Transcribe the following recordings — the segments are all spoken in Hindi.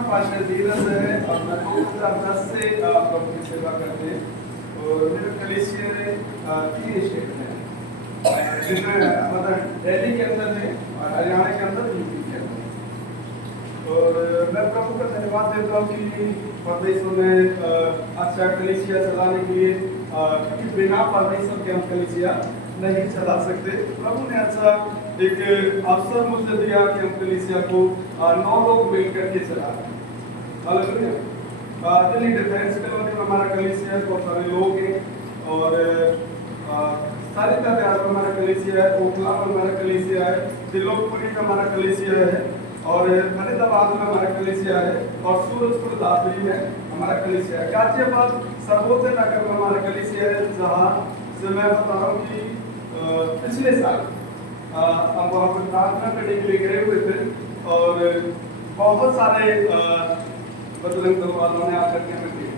नाम पास्टर धीरज है और मैं 2010 से प्रभु की सेवा करते हैं और मेरे कलीसिया में 3 स्टेट हैं जिनमें मतलब दिल्ली के अंदर है और हरियाणा के अंदर यूपी के अंदर। और मैं प्रभु का धन्यवाद देता हूँ कि परमेश्वर ने अच्छा कलीसिया चलाने के लिए क्योंकि बिना परमेश्वर के हम कलीसिया नहीं चला सकते। प्रभु ने अच्छा एक अवसर मुझे दिया कि हम कलीसिया को 9 लोग मिलकर के चला। हालेलुया। दिल्ली डिफेंस कॉलोनी में हमारा कलीसिया है, बहुत सारे लोग हैं और सारिता बिहार में हमारा कलीसिया है, ओखला में हमारा कलीसिया है, तिलोकपुरी में हमारा कलीसिया है और फरीदाबाद में हमारा कलीसिया है और सूरजपुर दादरी में हमारा कलीसिया है। गाजियाबाद सर्वोदय नगर में हमारा कलीसिया है, जहाँ से मैं बता रहा हूँ कि पिछले साल हम वहाँ पर प्रार्थना करने के लिए गए हुए थे और बहुत सारे बजरंग दल वालों ने आकर के हमें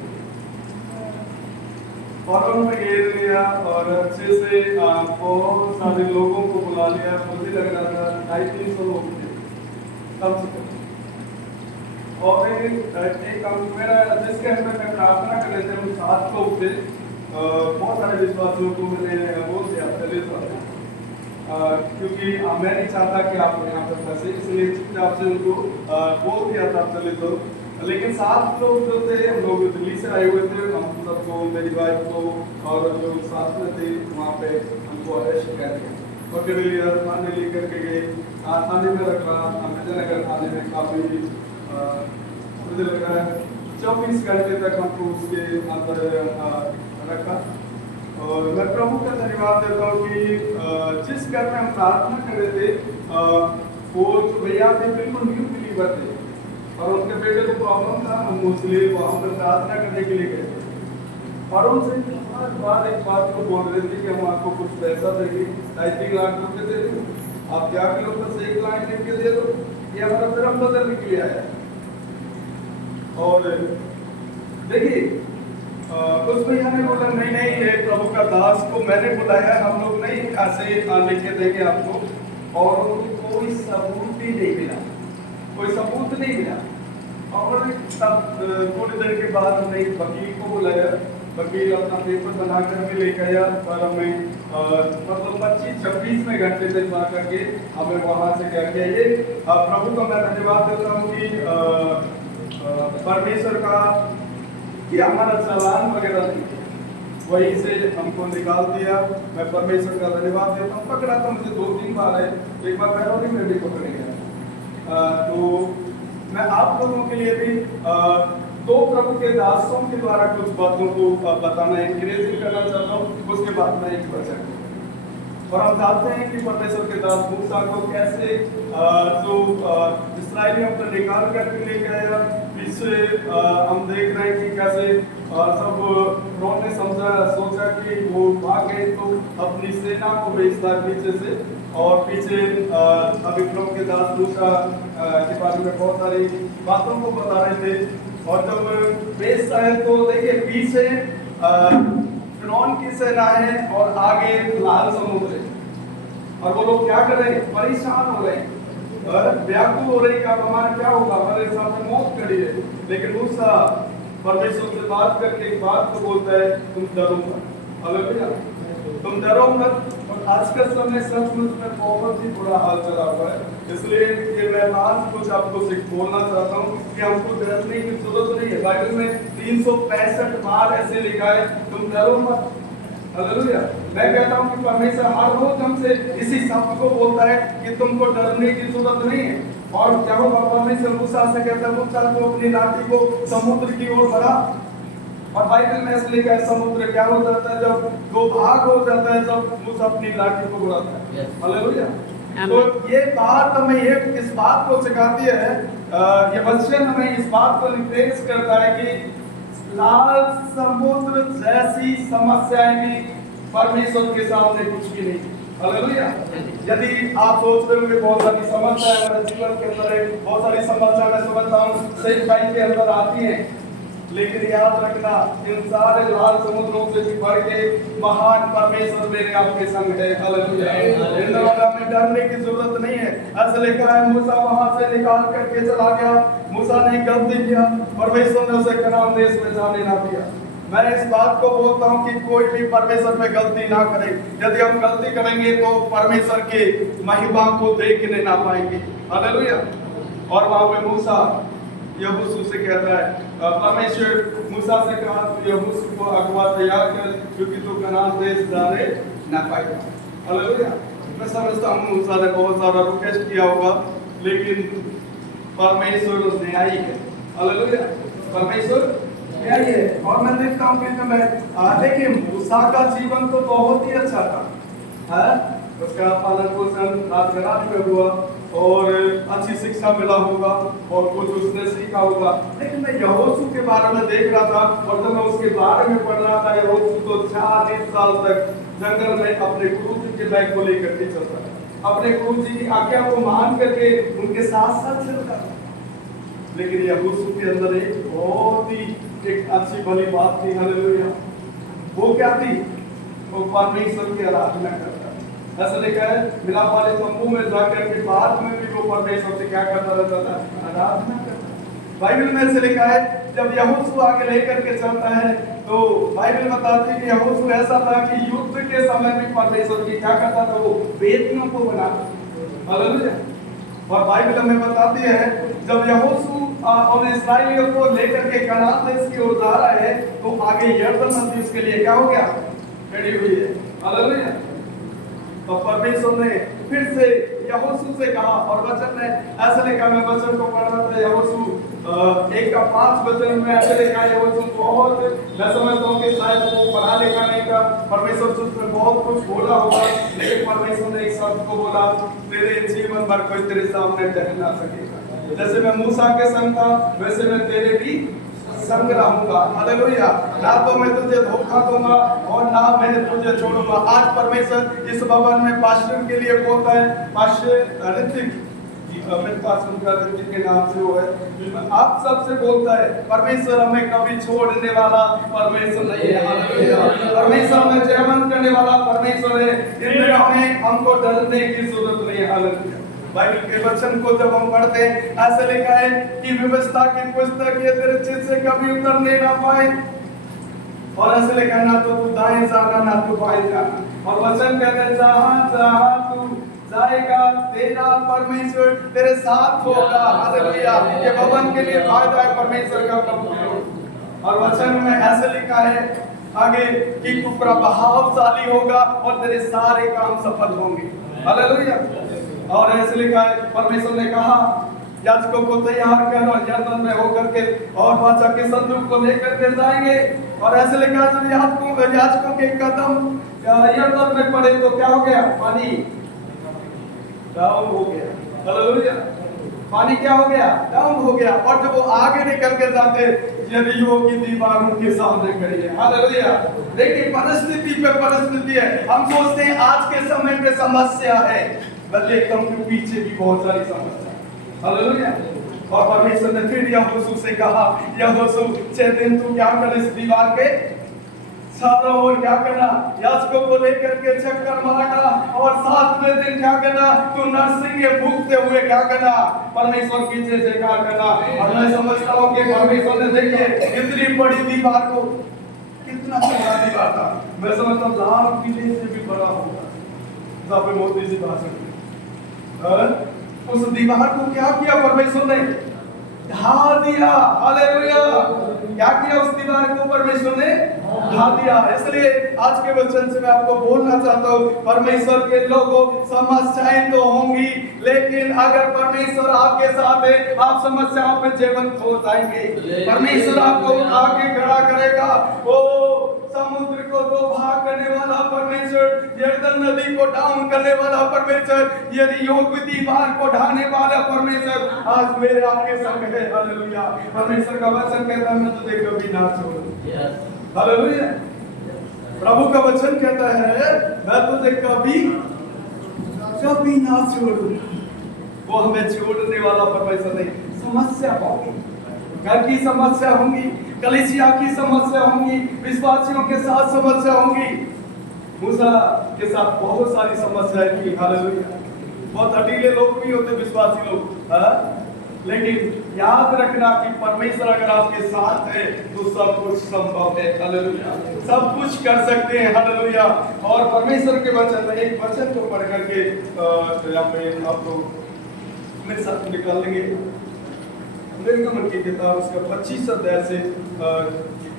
और उन्होंने घेर लिया और अच्छे से बहुत सारे लोगों को बुला लिया। मुझे लग रहा था 250 लोग थे कम से कम। और एक मेरा जिसके अंदर मैं प्रार्थना कर रहे थे हम 7 लोग थे। बहुत सारे विश्वासियों को मैंने बोल दिया चले तो क्योंकि मैं नहीं चाहता कि आप यहाँ पर फंसे, इसलिए चुपचाप से उनको बोल दिया था चले तो। लेकिन 7 लोग जो थे हम लोग दिल्ली से आए हुए थे, हम सबको मेरी वाइफ को और जो साथ में थे वहाँ पे हमको अरेस्ट कर दिया, पकड़ लिया, थाने लेकर के गए, थाने में रखा। विजयनगर थाने में काफ़ी मुझे लग रहा है 24 घंटे तक हमको उसके अंदर रखा। और मैं प्रभु का धन्यवाद देता हूँ कि जिस घर में हम प्रार्थना कर रहे थे वो जो भैया थे बिल्कुल न्यू बिलीवर थे और उनके बेटे को प्रॉब्लम था, हम उसलिए वहाँ पर प्रार्थना करने के लिए गए थे और उनसे हर बार एक बात को बोल रहे थे कि हम आपको कुछ पैसा देंगे, 2.5 लाख रुपए दे दो, आप क्या करो बस 1 लाख लिख के दे दो, ये हमारा धर्म बदलने के लिए आया। और देखिए उस भैया ने बोला नहीं नहीं ये प्रभु का दास को मैंने बुलाया, हम लोग नहीं ऐसे लिख के देंगे आपको। और उनको कोई सबूत ही नहीं मिला, कोई सबूत नहीं मिला। और तब थोड़ी देर के बाद हमने एक वकील को बुलाया, वकील अपना पेपर बना करके लेकर आया और हमें मतलब 25-26 घंटे तक जा करके हमें वहाँ से क्या किया। ये प्रभु का मैं धन्यवाद देता हूँ कि परमेश्वर का ये हमारा चालान वगैरह नहीं, वहीं से हमको निकाल दिया। मैं परमेश्वर का धन्यवाद देता हूँ। पकड़ा तो मुझे 2-3 बार है, एक बार पैरोली में भी पकड़े गया। तो मैं आप लोगों के लिए भी 2 प्रभु के दासों के द्वारा कुछ बातों को बताना इंक्रेज करना चाहता हूँ, उसके बाद मैं एक वचन। और हम जानते हैं कि परमेश्वर के दास मूसा को कैसे जो इस्राएलियों को निकाल करके ले गया, पीछे हम देख रहे हैं कि कैसे सब उन्होंने सोचा कि वो भाग गए तो अपनी सेना को भेजता पीछे से। और पीछे अभी प्रभु के दास मूसा के बारे में बहुत सारी बातों को बता रहे थे। और जब भेजता है तो देखिए पीछे फिरौन की सेना है और आगे लाल समुद्र है और वो लोग क्या कर रहे हैं, परेशान हो रहे हैं, व्याकुल हो रहे हैं कि अब हमारा क्या होगा, हमारे सामने मौत खड़ी है। लेकिन मूसा परमेश्वर से बात करके एक बात को बोलता है, तुम डरो मत। हालेलुया, तुम डरो मत। और आज का समय सचमुच में बहुत ही बुरा हाल चला हुआ है, इसलिए कि मैं आज कुछ आपको बोलना चाहता हूँ कि हमको डरने की जरूरत नहीं है। बाइबल में 365 बार ऐसे लिखा है तुम डरो मत। हालेलुया। मैं कहता हूँ कि परमेश्वर हर रोज हमसे इसी शब्द को बोलता है कि तुमको डरने की जरूरत नहीं है। और क्या होगा, परमेश्वर मूसा से कहता है मूसा को अपनी लाठी को समुद्र की ओर बढ़ा। और बाइबल में ऐसे लिखा है समुद्र क्या हो जाता है, जब 2 भाग हो जाता है, जब मूसा अपनी लाठी को बढ़ाता है। हालेलुया। तो ये बात हमें ये इस बात को सिखाती है, ये वचन हमें इस बात को निर्देश करता है कि लाल समुद्र जैसी समस्याएं भी परमेश्वर के सामने कुछ भी नहीं। हालेलुया। यदि आप सोच रहे होंगे बहुत सारी समस्याएं हमारे जीवन के अंदर है, बहुत सारी समस्या मैं समझता हूँ सही भाई के अंदर आती है, लेकिन याद रखना, इन सारे लाल समुद्रों से भी बढ़ के महान परमेश्वर मेरे आपके संग है। हालेलुया। इन दोनों में डरने की जरूरत नहीं है। ऐसा लिखा है, मूसा वहां से निकाल करके चला गया, मूसा ने गलती किया, परमेश्वर ने उसे कनान देश में जाने ना दिया। मैं इस बात को बोलता हूं कि कोई भी परमेश्वर में गलती ना करे। यदि हम गलती करेंगे तो परमेश्वर के महिमा को देखने ना पाएंगे। हालेलुया। और वहां पे मूसा यहोशू से कहता है, परमेश्वर मूसा से कहा, यहोशू को अगवा तैयार कर, क्योंकि तू कनान देश जाने ना पाएगा। हालेलुया। मैं समझता हूं मूसा ने बहुत सारा रिक्वेस्ट किया होगा, लेकिन परमेश्वर न्यायी है। हालेलुया। परमेश्वर न्यायी है। और मैं देखता हूं कि देखिए मूसा का जीवन तो बहुत ही अच्छा था, उसका पालन पोषण राजघराने में हुआ और अच्छी शिक्षा मिला होगा और कुछ उसने सीखा होगा। लेकिन मैं यहोशू के बारे में देख रहा था, और जब मैं उसके बारे में पढ़ रहा था, यहोशू तो 40 साल तक जंगल में अपने गुरु जी के बैग को लेकर के चलता था, अपने गुरु जी की आज्ञा को मान करके उनके साथ साथ चलता था। लेकिन यहोशू के अंदर एक बहुत ही एक अच्छी भली बात थी। हालेलुया। वो क्या थी? वो परमेश्वर की आराधना करता। ऐसा लिखा है, मिलाप वाले तंबू में जाकर के बाद में भी वो परमेश्वर से क्या करता रहता था? आराधना करता। बाइबल में से लिखा है, जब यहोशू आगे लेकर के चलता है तो बाइबल बताती है कि यहोशू ऐसा था कि युद्ध के समय भी परमेश्वर की क्या करता था? वो वेदियों को बनाता। हालेलुया। और बाइबल हमें बताती है, जब यहोशू और इस्राएलियों को लेकर के कनान देश की ओर जा रहा है तो आगे यरदन नदी उसके लिए क्या हो गया? खड़ी हुई है। हालेलुया। तो परमेश्वर ने फिर से यहोशू से कहा, और वचन में ऐसा लिखा, मैं वचन को पढ़ रहा था, यहोशू 1:5 वचन में ऐसे लिखा, यहोशू बहुत, मैं समझता हूँ कि शायद वो पढ़ा लिखा नहीं था, परमेश्वर से उसने बहुत कुछ बोला होगा, लेकिन परमेश्वर ने एक शब्द को बोला, तेरे जीवन भर कोई तेरे सामने टहल ना सकेगा। जैसे मैं मूसा के संग था, वैसे मैं तेरे भी संग रहूंगा। हालेलुया। ना तो मैं तुझे धोखा दूंगा और ना मैं तुझे छोड़ूंगा। आज परमेश्वर इस भवन में पास्टर के लिए बोलता है, पास्टर ऋतिक जी, मेरे पास उनका ऋतिक के नाम से वो है, आप सबसे बोलता है, परमेश्वर हमें कभी छोड़ने वाला परमेश्वर नहीं है। हालेलुया। परमेश्वर हमें जयवंत करने वाला परमेश्वर है, इनमें हमें हमको डरने की जरूरत नहीं है। हालेलुया। बाइबल के वचन को जब हम पढ़ते हैं, ऐसे लिखा है कि व्यवस्था की पुस्तक ये तेरे चित्त से कभी उतरने ना पाए, और ऐसे लिखा है, ना तो तू दाएं जाना ना तू बाएं जाना। और वचन कहते हैं, जहां जहां तू जाएगा तेरा परमेश्वर तेरे साथ होगा। हालेलुया। ये भवन के लिए फायदा है परमेश्वर का प्रभु। और वचन में ऐसे लिखा है आगे कि तू प्रभावशाली होगा और तेरे सारे काम सफल होंगे। हालेलुया। और ऐसे लिखा है, परमेश्वर ने कहा याजकों को तैयार कर और यरदन में होकर के और वाचा के संदूक को लेकर के जाएंगे। और ऐसे लिखा है, जब याजकों के कदम यरदन में पड़े तो क्या हो गया? पानी डाउन हो गया। हालेलुया। पानी क्या हो गया? डाउन हो गया। और जब वो आगे निकल के जाते, यरीहो की दीवार उनके सामने खड़ी है। हालेलुया। देखिए, परिस्थिति पे परिस्थिति है। हम सोचते हैं आज के समय पे समस्या है, मैं देखता हूं कि पीछे भी बहुत सारी समस्या। हालेलुया। और परमेश्वर ने फिर यहोशू से कहा, यहोशू 6 दिन तू क्या कर इस दीवार के चारों ओर क्या करना? याजकों को लेकर के चक्कर मारना, और 7वें दिन क्या करना? तू नरसिंगे फूंकते हुए क्या करना? परमेश्वर पीछे से क्या करना? और मैं समझता हूँ कि परमेश्वर ने देखिए इतनी बड़ी दीवार को, कितना बड़ा दीवार था, मैं समझता हूँ लाल किले से भी बड़ा होगा। जहाँ पे मोदी जी भाषण, उस दीवार को क्या किया परमेश्वर ने? ढा दिया। हालेलुया। क्या किया? उस दीवार को परमेश्वर ने ढा दिया। इसलिए आज के वचन से मैं आपको बोलना चाहता हूँ, परमेश्वर के लोगों समस्याएं तो होंगी, लेकिन अगर परमेश्वर आपके साथ है, आप समस्याओं पे जीवंत हो जाएंगे। परमेश्वर आपको आगे खड़ा करेगा। वो समुद्र को 2 भाग करने वाला परमेश्वर, यरदन नदी को डाउन करने वाला परमेश्वर, यरीहो की दीवार को ढाने वाला परमेश्वर आज मेरे आपके संग है। हालेलुया। परमेश्वर का वचन कहता है, मैं तुझे कभी ना छोड़ूंगा। हालेलुया। प्रभु का वचन कहता है, मैं तुझे कभी ना छोड़ूंगा। वो हमें छोड़ने वाला परमेश्वर नहीं। समस्या होगी, घर की समस्या होंगी, कलीसिया की समस्या होंगी, विश्वासियों के साथ समस्या होंगी। मूसा के साथ बहुत सारी समस्याएं थी। हालेलुया। बहुत हठीले लोग भी होते, विश्वासी लोग, लेकिन याद रखना कि परमेश्वर अगर आपके साथ है तो सब कुछ संभव है। हालेलुया। सब कुछ कर सकते हैं। हालेलुया। और परमेश्वर के वचन में एक वचन को पढ़ करके यहाँ पे आप लोग मेरे साथ निकालेंगे। निर्गमन की किताब उसका 25 अध्याय से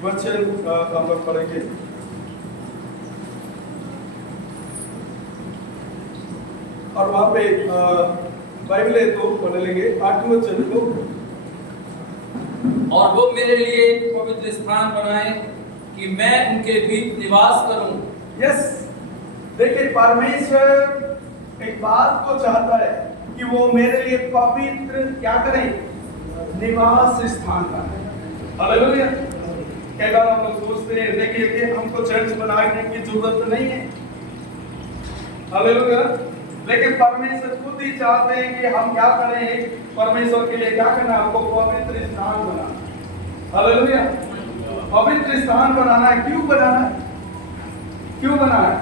वचन हम लोग पढ़ेंगे। और वहां पे बाइबल है तो पढ़ लेंगे 8वें वचन को। और वो मेरे लिए पवित्र स्थान बनाए कि मैं उनके बीच निवास करूं। यस, देखिए परमेश्वर एक बात को चाहता है कि वो मेरे लिए पवित्र क्या करें, निवास स्थान बनाए। हालेलुया। कई बार हम लोग सोचते हैं, देखिए कि हमको चर्च बनाने की जरूरत नहीं है। हालेलुया। लेकिन परमेश्वर खुद ही चाहते हैं कि हम क्या करें, परमेश्वर के लिए क्या करना, हमको पवित्र स्थान बनाना। हालेलुया। पवित्र स्थान बनाना है। क्यों बनाना है? क्यों बनाना है?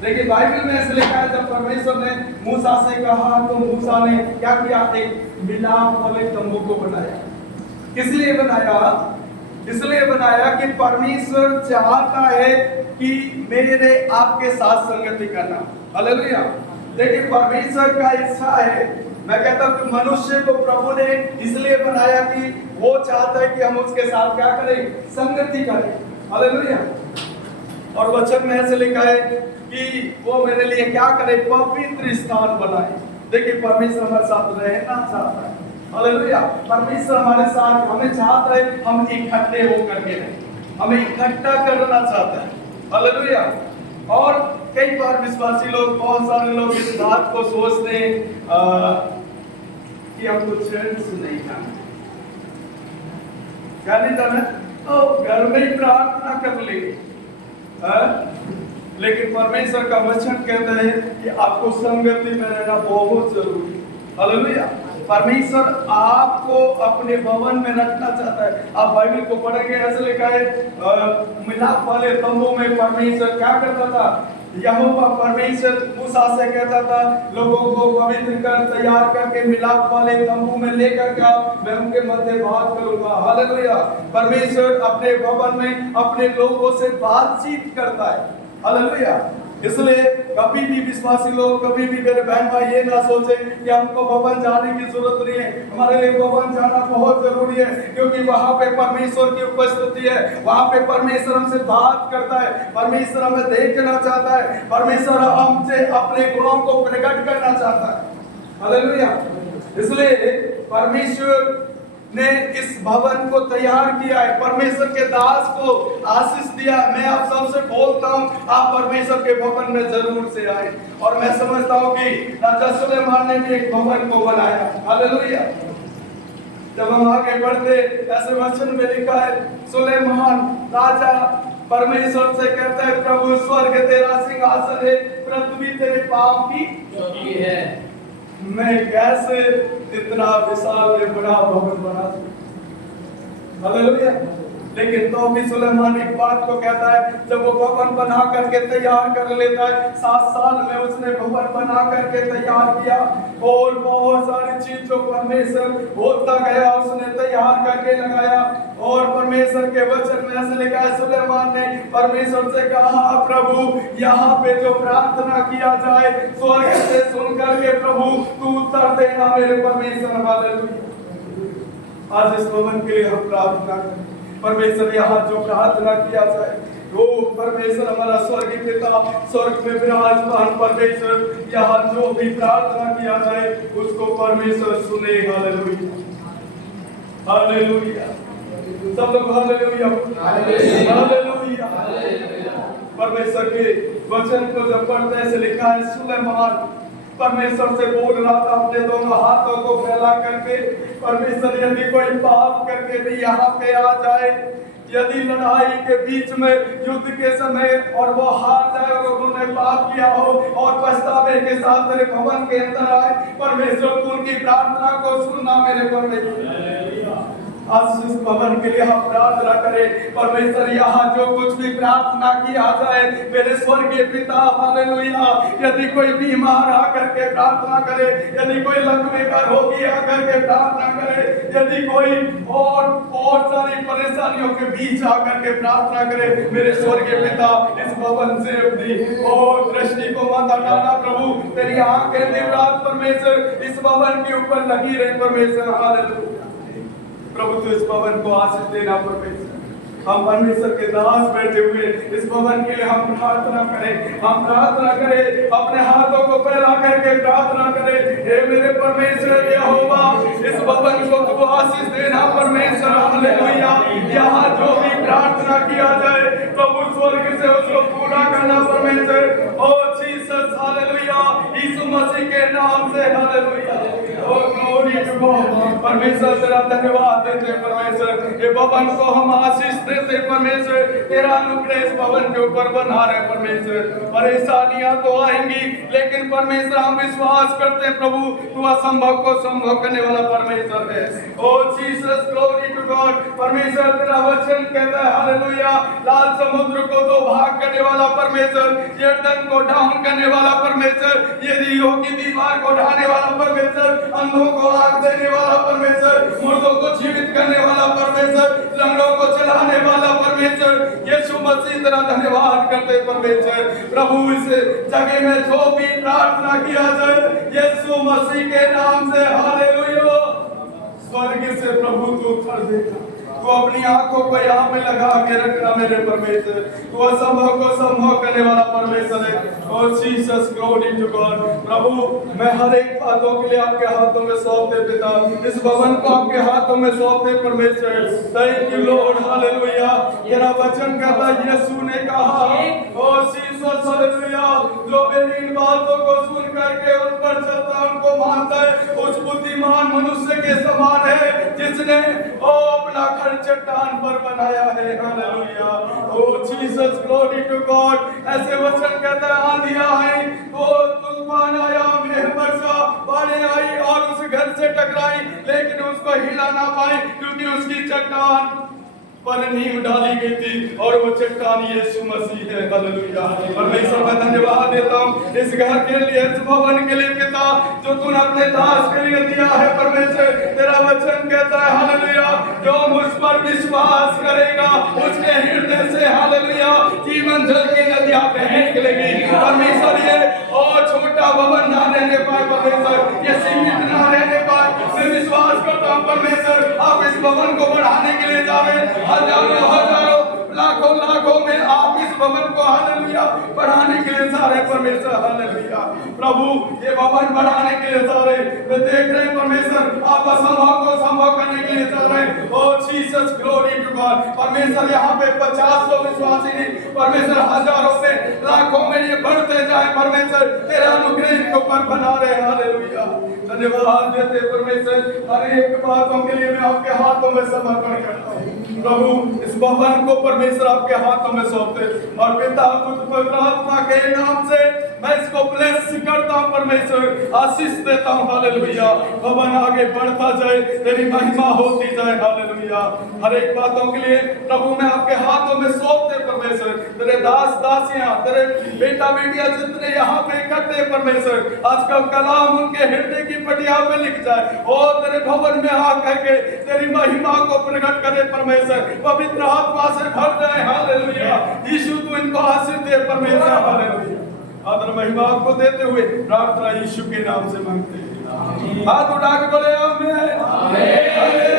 देखिए बाइबल में ऐसे लिखा है, जब परमेश्वर ने मूसा से कहा तो मूसा ने क्या किया, एक मिलाप वाले तंबू को बनाया। किस लिए बनाया? इसलिए बनाया कि परमेश्वर चाहता है कि मेरे आपके साथ संगति करना। हालेलुया। देखिए परमेश्वर का इच्छा है, मैं कहता हूं कि मनुष्य को प्रभु ने इसलिए बनाया कि वो चाहता है कि हम उसके साथ क्या करें, संगति करें। हालेलुया। और वचन में ऐसे लिखा है कि वो मेरे लिए क्या करे, पवित्र स्थान बनाए। देखिए परमेश्वर हमारे साथ रहना चाहता है। हालेलुया। परमेश्वर हमारे साथ, हमें चाहता है हम इकट्ठे होकर के रहें, हमें इकट्ठा करना चाहता है। हालेलुया। और कई बार विश्वासी लोग, बहुत सारे लोग इस बात को सोचते हैं कि हमको चर्च नहीं जाना, क्या नहीं जाना, तो घर में ही प्रार्थना कर लेंगे। लेकिन परमेश्वर का वचन कहता है कि आपको संगति में रहना बहुत जरूरी है। हालेलुया। परमेश्वर आपको अपने भवन में रखना चाहता है। आप बाइबल को पढ़ेंगे, ऐसे लिखा है मिलाप वाले तंबू में परमेश्वर क्या करता था, यहोवा परमेश्वर मूसा से कहता था, लोगों को पवित्र कर तैयार करके मिलाप वाले तंबू में लेकर के मैं उनके मध्य बात करूंगा। हालेलुया। परमेश्वर अपने भवन में अपने लोगों से बातचीत करता है। हालेलुया। इसलिए कभी भी विश्वासी लोग, कभी भी मेरे बहन भाई ये ना सोचे कि हमको भवन जाने की जरूरत नहीं है। हमारे लिए भवन जाना बहुत जरूरी है, क्योंकि वहां पे परमेश्वर की उपस्थिति है, वहां पे परमेश्वर हमसे बात करता है, परमेश्वर हमें देखना चाहता है, परमेश्वर हमसे अपने गुणों को प्रकट करना चाहता है। हालेलुया। इसलिए परमेश्वर ने इस भवन को तैयार किया है, परमेश्वर के दास को आशीष दिया। मैं आप सबसे बोलता हूं, आप परमेश्वर के भवन में जरूर से आए। और मैं समझता हूं कि राजा सुलेमान ने भी एक भवन को बनाया। हालेलुया। जब हम आगे बढ़ते, ऐसे वचन में लिखा है, सुलेमान राजा परमेश्वर से कहता है, प्रभु स्वर्ग तेरा सिंहासन है, पृथ्वी तेरे पांव की चौकी है, मैं कैसे इतना विशाल बड़ा भवन बना सकूं। हालेलुया। लेकिन तो भी सुलेमान एक बात को कहता है, जब वो भवन बना करके तैयार कर लेता है, 7 साल में उसने भवन बना करके तैयार किया, और बहुत सारी चीज जो परमेश्वर होता गया उसने तैयार करके लगाया। और परमेश्वर के वचन में ऐसे लिखा है, सुलेमान ने परमेश्वर से कहा, प्रभु यहाँ पे जो प्रार्थना किया जाए स्वर्ग से सुन करके प्रभु तू उत्तर देना मेरे परमेश्वर। हालेलुया। आज इस भवन के लिए हम प्रार्थना करें, परमेश्वर यहाँ जो प्रार्थना किया जाए, वो परमेश्वर हमारा स्वर्गीय पिता, स्वर्ग में विराजमान परमेश्वर, यहाँ जो भी प्रार्थना किया जाए उसको परमेश्वर सुने। हालेलुया। हालेलुया। सब लोग हालेलुया। हालेलुया। परमेश्वर के वचन को जब पढ़ते हैं, लिखा है, सुलेमान परमेश्वर से बोल रहा था अपने दोनों हाथों को फैला करके, परमेश्वर यदि कोई पाप करके भी यहाँ पे आ जाए, यदि लड़ाई के बीच में युद्ध के समय और वो हार जाए और उन्होंने पाप किया हो और पछतावे के साथ मेरे भवन के अंदर आए, परमेश्वर उनकी प्रार्थना को सुनना मेरे परमेश्वर। आज इस भवन के लिए हम प्रार्थना करें परमेश्वर, यहाँ जो कुछ भी प्रार्थना किया जाए मेरे स्वर्गीय पिता, हालेलुया। यदि कोई बीमार आकर के प्रार्थना करे, यदि कोई लकवे का रोगी आकर के प्रार्थना करे, यदि कोई और सारी परेशानियों के बीच आकर के प्रार्थना करे, मेरे स्वर्गीय पिता इस भवन से अपनी दृष्टि को मत हटाना प्रभु। तेरी आंखें दिन रात परमेश्वर इस भवन के ऊपर लगी रहे परमेश्वर, हालेलुया। प्रभु तो इस भवन को आशीष देना परमेश्वर। हम परमेश्वर के दास बैठे हुए इस भवन के लिए हम प्रार्थना करें, हम प्रार्थना करें, अपने हाथों को फैला करके प्रार्थना करें। हे मेरे परमेश्वर यहोवा, इस भवन को तू आशीष देना परमेश्वर, हालेलुया। यहाँ जो भी प्रार्थना किया जाए प्रभु स्वर्ग से उसको पूरा करना परमेश्वर। ओ जीसस, हालेलुया, यीशु मसीह के नाम से, hallelujah. Oh glory to God. परमेश्वर तेरा धन्यवाद देते परमेश्वर, ये भवन को हम आशीष देते परमेश्वर। तेरा अनुग्रह इस भवन के ऊपर बना रहे परमेश्वर। परेशानियां तो आएंगी लेकिन परमेश्वर हम विश्वास करते हैं प्रभु तू असंभव को संभव करने वाला परमेश्वर है। ओ जीसस, ग्लोरी टू गॉड। परमेश्वर तेरा वचन कहता है, हालेलुया, लाल समुद्र को दो भाग करने वाला परमेश्वर, यरदन को डाउन करने वाला परमेश्वर, यरीहो की दीवार को ढाने वाला परमेश्वर, अंधों को आंख देने वाला परमेश्वर, मुर्दों को जीवित करने वाला परमेश्वर, लंगड़ों को चलाने वाला परमेश्वर। यीशु मसीह तेरा धन्यवाद करते परमेश्वर। प्रभु इस जगह में जो भी प्रार्थना किया जाए यीशु मसीह के नाम से, हालेलुया। स्वर्ग से प्रभु तू उतर देगा, तू अपनी आंखों को यहाँ पे लगा के रखना मेरे परमेश्वर। तू असंभव को संभव करने वाला परमेश्वर है। ओ जीसस, ग्लोरी टू गॉड। प्रभु मैं हर एक बातों के लिए आपके हाथों में सौंपते पिता, इस भवन को आपके हाथों में सौंपते परमेश्वर। Thank you Lord, hallelujah. तेरा वचन कहता है यीशु ने कहा, ओ जीसस, हालेलुया, जो मेरी इन बातों को सुन करके उन पर चलता है उनको मानता है उस बुद्धिमान मनुष्य के समान है जिसने अपना घर चट्टान पर बनाया है, hallelujah. Oh Jesus, glory to God. ऐसे वचन कहता है आंधियां आई, तो तूफान आया, मेघ बरसा, बाढ़ें आई और उस घर से टकराई लेकिन उसको हिला ना पाई क्योंकि उसकी चट्टान पर नींव डाली गई थी और वो चट्टान यीशु मसीह है, हालेलुया। परमेश्वर मैं धन्यवाद देता हूँ इस घर के लिए, इस भवन के लिए पिता, जो तूने अपने दास के लिए दिया है परमेश्वर। तेरा वचन कहता है, हालेलुया, जो मुझ पर विश्वास करेगा उसके हृदय से, हालेलुया, जीवन जल की नदियां बह निकलेगी। परमेश्वर ये और छोटा भवन ना रहने पाए परमेश्वर, ये सीमित ना रहने पाए। मैं विश्वास करता हूँ परमेश्वर आप इस भवन को बढ़ाने के लिए जा रहे हैं। हजारों लाखों में आप इस भवन को, हालेलुया, बढ़ाने के लिए जा रहे परमेश्वर, हालेलुया। प्रभु ये भवन बढ़ाने के लिए जा रहे, मैं देख रहे हैं परमेश्वर आप असंभव को संभव करने के लिए जा रहे। ओ जीसस, ग्लोरी टू गॉड। परमेश्वर यहाँ पे 50 लोग विश्वासी नहीं, परमेश्वर हजारों में लाखों में ये बढ़ते जाए परमेश्वर, तेरा अनुग्रह इनके ऊपर बना रहे, हालेलुया। धन्यवाद देते परमेश्वर। हर एक बातों के लिए मैं आपके हाथों में समर्पण करता हूँ प्रभु। इस भवन को परमेश्वर आपके हाथों में सौंपते और पिता तुझ पवित्र आत्मा के नाम से मैं इसको ब्लेस करता हूँ परमेश्वर, आशीष देता हूँ, हालेलुया। भवन आगे बढ़ता जाए, तेरी महिमा होती जाए, हालेलुया। हर एक बातों के लिए प्रभु मैं आपके हाथों में सौंपते परमेश्वर। तेरे दास दासियां, तेरे बेटा बेटियां जितने यहाँ पे इकट्ठे परमेश्वर, आज का कलाम उनके हृदय की पटिया पे लिख जाए और तेरे भवन में आकर के तेरी महिमा को प्रकट करे परमेश्वर, पवित्र आत्मा से भर जाए, हालेलुया। यीशु तू इनको आशीष दे परमेश्वर, हालेलुया। आदर महिमा आपको देते हुए प्रार्थना यीशु के नाम से मांगते हैं। हाथ उठा के बोले आमीन।